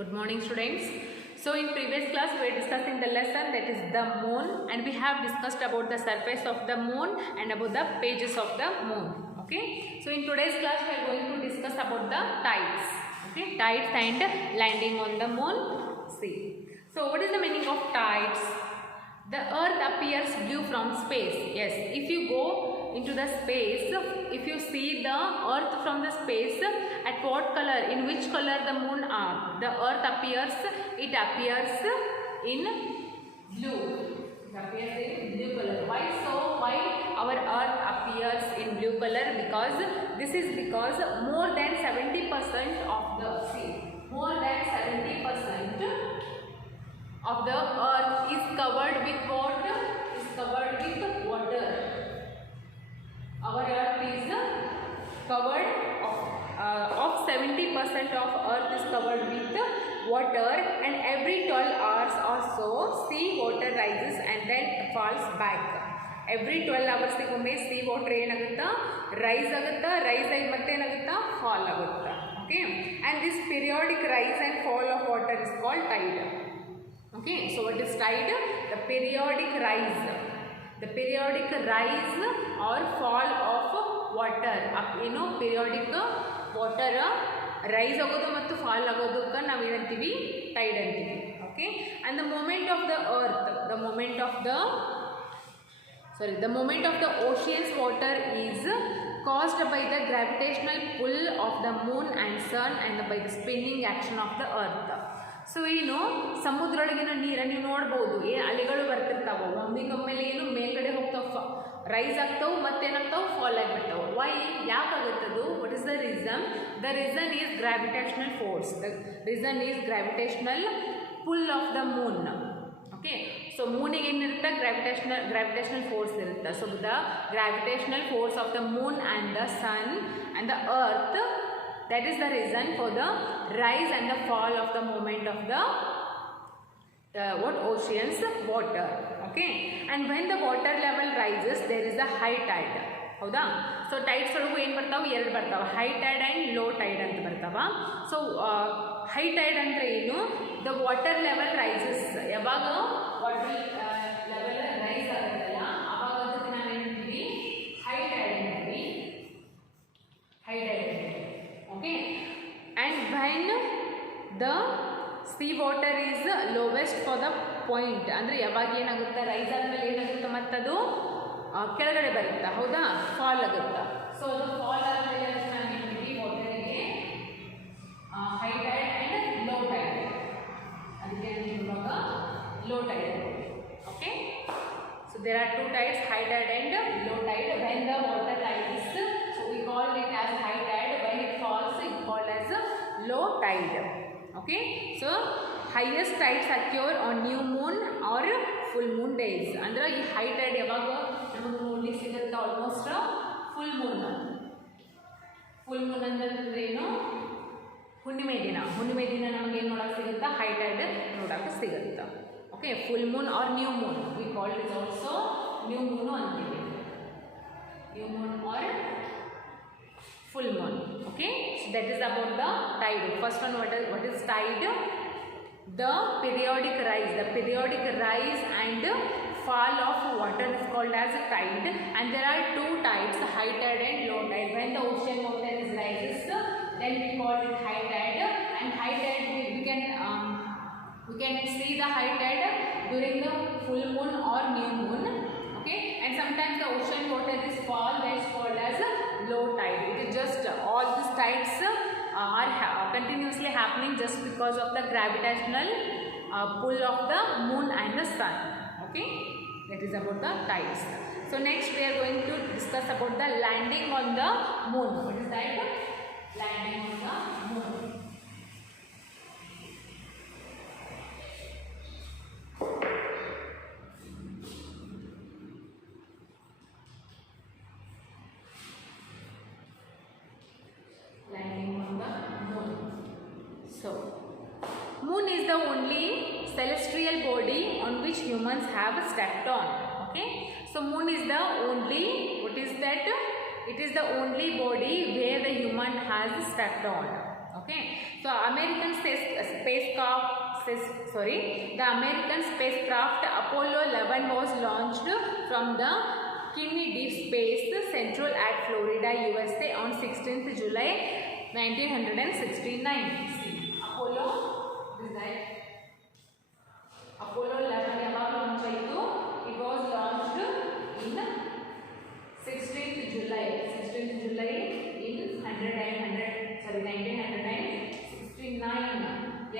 Good morning, students. So in previous class we were discussing the lesson that is the moon, and we have discussed about the surface of the moon and about the pages of the moon. Okay. So in today's class we are going to discuss about the tides. Okay, tides and landing on the moon. See. So what is the meaning of tides? The earth appears blue from space. Yes, if you go into the space, if you see the earth from the space, at what color, in which color the moon the earth appears, it appears in blue. It appears in blue color. Why so? Why our earth appears in blue color? Because this is because more than 70% of the more than 70% of the earth is covered with what? Is covered with water. Our earth is covered of 70% of earth is covered with water, and every 12 hours or so sea water rises and then falls back. Every 12 hours ಗೆ sea water ಏನಾಗುತ್ತಾ rise ಆಗುತ್ತಾ, rise ಆಗಿ ಮತ್ತೆ ಏನಾಗುತ್ತಾ fall ಆಗುತ್ತಾ. Okay, and this periodic rise and fall of water is called tide. Okay, so what is tide? The periodic rise or fall of water. Periodic water rise agodu mattu fall agodukka ನಾವು ಏನಂತೀವಿ tide ಅಂತೀವಿ. Okay, and the movement of the earth, the movement of the ocean's water is caused by the gravitational pull of the moon and sun and by the spinning action of the earth. So ಏನು ಸಮುದ್ರೊಳಗಿನ ನೀರು ನೀವು ನೋಡ್ಬೋದು, ಅಲೆಗಳು ಬರ್ತಿರ್ತಾವೆ, ಒಮ್ಮಿಗೊಮ್ಮೆಲೆ ಏನು ಮೇಲ್ಗಡೆ ಹೋಗ್ತಾವೆ, rise ಆಗ್ತಾವೆ, ಮತ್ತೇನಾಗ್ತಾವೆ ಫಾಲ್ ಆಗಿಬಿಡ್ತಾವೆ. ವೈ ಯಾಕಾಗುತ್ತದು? What is the reason? The reason is gravitational force. The reason is gravitational pull of the moon. Okay, so ಮೂನಿಗೆ ಏನಿರುತ್ತೆ? ಗ್ರಾವಿಟೇಷನಲ್ ಫೋರ್ಸ್ ಇರುತ್ತೆ. So the gravitational force of the moon and the sun and the earth, that is the reason for the rise and the fall of the movement of the ocean's water. Okay, and when the water level rises there is a high tide. ಹೌದಾ? So tides ಒಳಗೂ ಏನು ಬರ್ತಾವೆ? ಎರಡು ಬರ್ತಾವೆ, high tide and low tide ಅಂತ ಬರ್ತಾವ. So high tide ಅಂದರೆ ಏನು? The water level rises. ಯಾವಾಗ ವಾಟರ್ ಲೆವೆಲ್ ರೈಸ್ ಆಗುತ್ತಲ್ಲ ಆವಾಗ ಅದಕ್ಕೆ ನಾವೇನಂತೀವಿ? ಹೈ ಟೈಡ್ ಅಂತೀವಿ. High tide. Okay, and when the sea water is lowest for the point, ಅಂದರೆ ಯಾವಾಗ ಏನಾಗುತ್ತೆ? ರೈಸ್ ಆದಮೇಲೆ ಏನಾಗುತ್ತೆ? ಮತ್ತದು ಕೆಳಗಡೆ ಬರುತ್ತಾ, ಹೌದಾ? ಫಾಲ್ ಆಗುತ್ತಾ. ಸೊ ಅದು ಫಾಲ್ ಆದಮೇಲೆ ನಾವೇನು ವಾಟರಿಗೆ high tide and low tide. ಅದಕ್ಕೆ ಇವಾಗ low tide. Okay, so there are two tides, high tide and low tide. When the water rises, so we call it as high tide. When it falls, it called as low tide. Okay, so highest tides occur on new moon or full moon days. ಅಂದ್ರೆ ಈ high Tide ಯಾವಾಗ ನಮಗೆ ನೋಡ್ಲಿಕ್ಕೆ ಸಿಗುತ್ತೆ? Almost full Moon. Full Moon ಅಂತಂದ್ರೆ ಏನು? ಹುಣ್ಣಿಮೆ ದಿನ ನಮಗೆ ಏನು ನೋಡೋಕೆ ಸಿಗುತ್ತೆ? ಹೈ ಟೈಡ್ ನೋಡೋಕೆ ಸಿಗುತ್ತೆ. Okay, full moon or new moon, we call it also new moon ಅಂತೀವಿ. New moon or full moon. Okay, so that is about the tide. First one, what is tide? The periodic rise and fall of water is called as a tide, and there are two tides, high tide and low tide. When the ocean water is rises, then we call it high tide, and high tide we can see the high tide during the full moon or new moon. Okay, and sometimes the ocean water is fall, that is called as low tide. It is just all these tides are continuously happening just because of the gravitational pull of the moon and the sun. Okay, that is about the tides. So next we are going to discuss about the landing on the moon. What is that? Landing on the moon. Moon is the only celestial body on which humans have stepped on. Okay, so moon is the only, what is that? It is the only body where the human has stepped on. Okay, so American the American spacecraft Apollo 11 was launched from the Kennedy Space Central at Florida, USA on 16th July 1969. Apollo 11 ಯಾವಾಗ launch ಆಯಿತು? It was launched in 16th July in 1969.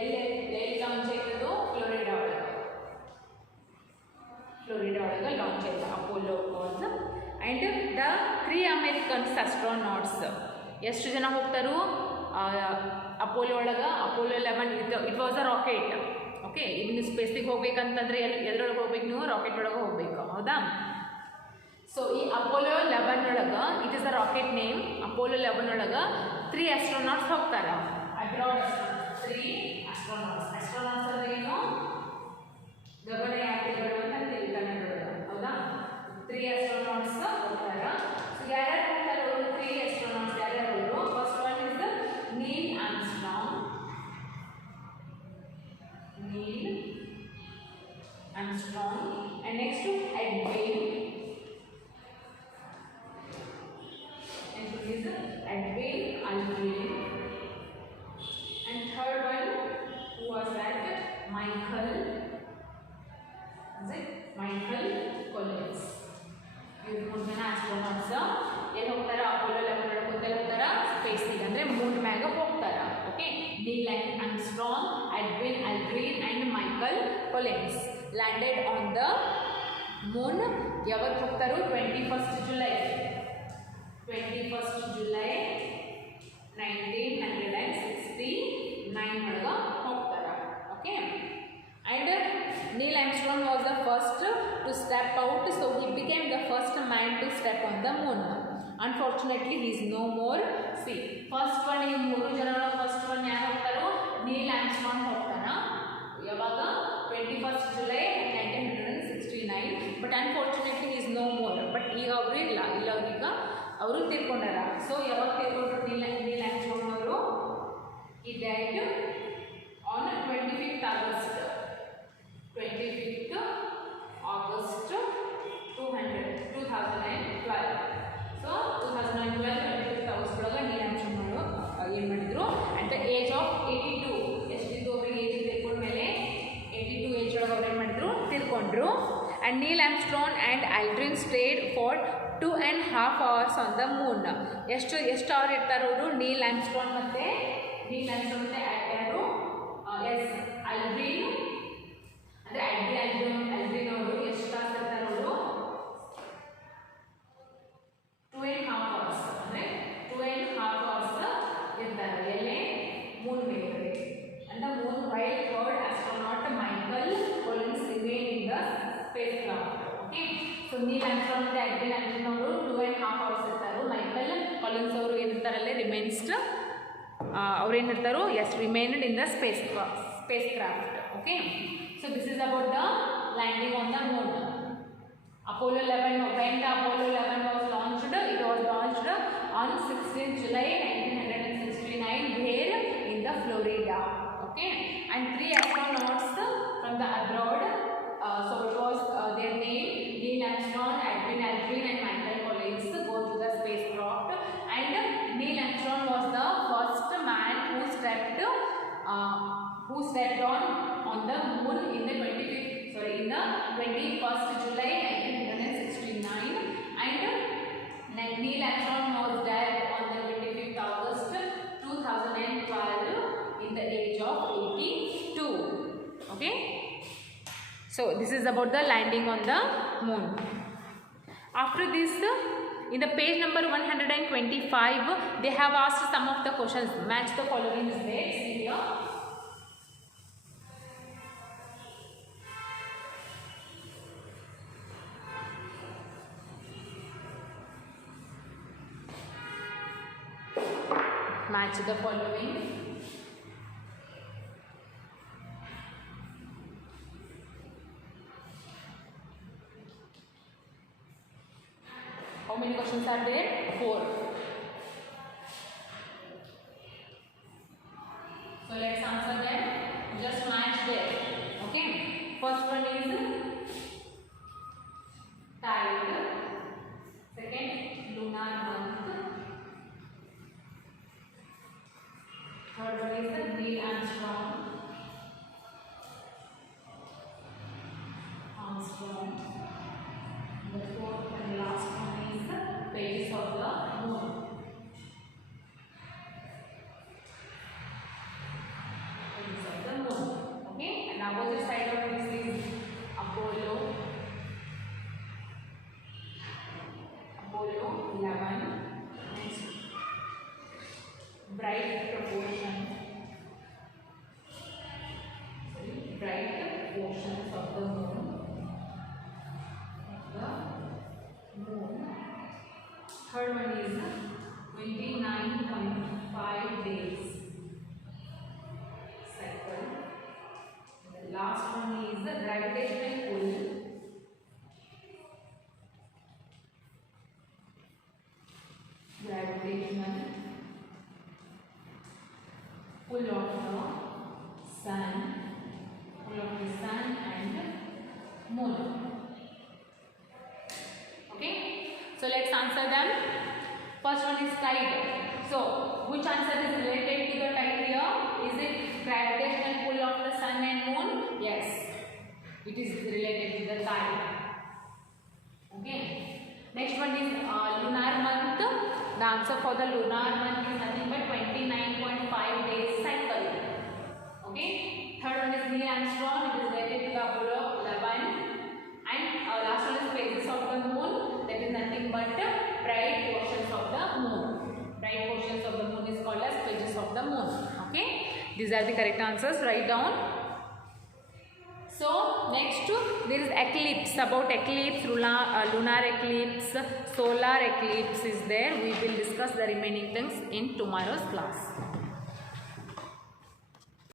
ಎಲ್ಲಿ launch ಆಯ್ತದು? Florida ಒಳಗೆ launch ಆಯ್ತು Apollo was. And the 3 Americans astronauts ಎಷ್ಟು ಜನ ಹೋಗ್ತಾರು Apollo ಒಳಗೆ? Apollo 11 it was a rocket. Okay, ಈಗ ನೀವು ಸ್ಪೇಸಿಗೆ ಹೋಗ್ಬೇಕಂತಂದ್ರೆ ಎದ್ರೊಳಗೆ ಹೋಗ್ಬೇಕು? ನೀವು ರಾಕೆಟ್ ಒಳಗೆ ಹೋಗ್ಬೇಕು, ಹೌದಾ? ಸೊ ಈ ಅಪೋಲೋ 11 ಒಳಗೆ, it is a rocket name. Apollo 11 ಒಳಗೆ 3 ಆಸ್ಟ್ರೋನಾಟ್ಸ್ ಹೋಗ್ತಾರೆ ಅಬ್ರಾಡ್. 3 ಆಸ್ಟ್ರೋನಾಟ್ಸ್ ಅಂದ್ರೆ ಏನು? ಗಗನಯಾತ್ರಿಗಳು ಅಂತ ಅಂತೀವಿ ಕನ್ನಡದೊಳಗೆ, ಹೌದಾ? 3 ಆಸ್ಟ್ರೋನಾಟ್ಸ್ ಹೋಗ್ತಾರೆ. ಸೊ ಯಾರ್ಯಾರು ಹೋಗ್ತಾರೆ ಅವರು? 3 ಆಸ್ಟ್ರೋನಾಟ್ಸ್ ಯಾರ್ಯಾರು ಅವರು? First one is Neil Armstrong, and next to Edwin. Edwin Aldrin. And third one, who was that? Michael Collins. ಇವ್ರು 3 ಜನ ಆಸ್ಟ್ರೋನಾಟ್ಸ್ ಎಲ್ಲಿ ಹೋಗ್ತಾರ? ಅಪೋಲೋ 11 ಒಳಗೆ ಹೋಗ್ತಾರ ಸ್ಪೇಸಿಗೆ, ಅಂದರೆ ಮೂನ್ ಮ್ಯಾಗ ಹೋಗ್ತಾರ. Okay, Neil Armstrong, Edwin Aldrin and Michael Collins landed on the moon. ಯಾವತ್ತು ಹೋಗ್ತಾರೋ? 21st July 1969 ಒಳಗೆ ಹೋಗ್ತಾರ. Okay, and Neil Armstrong was the first to step out, so he became the first man to step on the moon. Unfortunately he is no more. See, first one, ಈ 3 ಜನ first one ಯಾರು ಹೋಗ್ತಾರೋ? Neel Armstrong ಹೋಗ್ತಾನ. ಯಾವಾಗ? 21st July 1969. But unfortunately he is no more. But ಈಗ ಅವರು ಇಲ್ಲ ಅವ್ರೀಗ ಅವರು ತೀರ್ಕೊಂಡಾರ. So ಯಾವಾಗ ತೀರ್ಕೊಂಡ್ರು ನೀಲ್ ಆರ್ಮ್ಸ್ಟ್ರಾಂಗ್ ಅವರು? He died on 25th August 2012. So 2012 25th August ಒಳಗೆ ನೀಲ್ ಆರ್ಮ್ಸ್ಟ್ರಾಂಗ್ ಅವರು ಏನು ಮಾಡಿದ್ರು? ಅಟ್ ದ ಏಜ್ ಆಫ್ 82, ಎಷ್ಟಿದ್ದು ಅವರಿಗೆ ಏಜ್ ತೀರ್ಕೊಂಡ್ಮೇಲೆ 82 ಏಜ್ ಒಳಗೆ ಅವ್ರು ಏನು ಮಾಡಿದ್ರು? ತೀರ್ಕೊಂಡ್ರು. And Neil Armstrong and Aldrin stayed for 2.5 hours on the moon. ಎಷ್ಟು ಅವರ್ ಇರ್ತಾರೆ ಅವರು? ನೀಲ್ ಆರ್ಮ್ಸ್ಟ್ರಾಂಗ್ ಮತ್ತು ಯಾರು? S, Aldrin. ಅಂದರೆ ಆಲ್ಡ್ರಿನ್ ಅವರು ಎಷ್ಟು ತಾಸು ಇರ್ತಾರೆ ಅವರು? 2.5 hours, ಅಂದರೆ 2.5 hours ಇರ್ತಾರೆ. ಎಲ್ಲೇ? ಮೂನ್ ಮೇಲೆ. And the moon while third astronaut Michael Collins remained in the spacecraft. Okay, so Neil Armstrong and Edwin Aldrin ಅವರು 2.5 hours ಇರ್ತಾರೆ. ಮೈಕಲ್ ಕಾಲಿನ್ಸ್ ಅವರು ಏನಿರ್ತಾರಲ್ಲೇ ರಿಮೈನ್ಸ್ಡ್, ಅವ್ರು ಏನಿರ್ತಾರೋ as remained in the spacecraft. Okay, so this is about the landing on the moon. Apollo 11, when the Apollo 11 was launched, it was launched on 16th July 1969 where? In the Florida. Okay, and 3 astronauts from the abroad, so it was their name, Neil Armstrong, Edwin Aldrin and Michael Collins, go to the spacecraft. And Neil Armstrong was the first man who stepped on the moon in the 21st July 1969, and Neil Armstrong was died on the 25th August 2012 in the age of 82. Okay, so this is about the landing on the moon. After this, in the page number 125, they have asked some of the questions. Match the following dates here. Match the following. How many questions are there? 4. So let's answer them. First one is tide. Second, lunar month. Third one is Neil Armstrong. The fourth and last one is the phases of the moon. Phases of the moon. Okay, and opposite side of this is Apollo 11. Next, bright portions of the moon. Third one is 29.5 days cycle. The last one is the gravitational pull. Gravitational pull of the sun, and moon. Okay, so let's answer them. First one is tide. So which answer is related to the tide here? Is it gravitational pull of the sun and moon? Yes, it is related to the tide. Okay, next one is lunar month. The answer for the lunar month is nothing but 29.5 days cycle. Okay, third one is Neil Armstrong. It is related to the Apollo 11. And last one is phases of the moon. That is nothing but bright portions of the moon. Bright portions of the moon is called as phases of the moon. Okay, these are the correct answers. Write down. So next there is eclipse. About eclipse, lunar eclipse, solar eclipse is there. We will discuss the remaining things in tomorrow's class.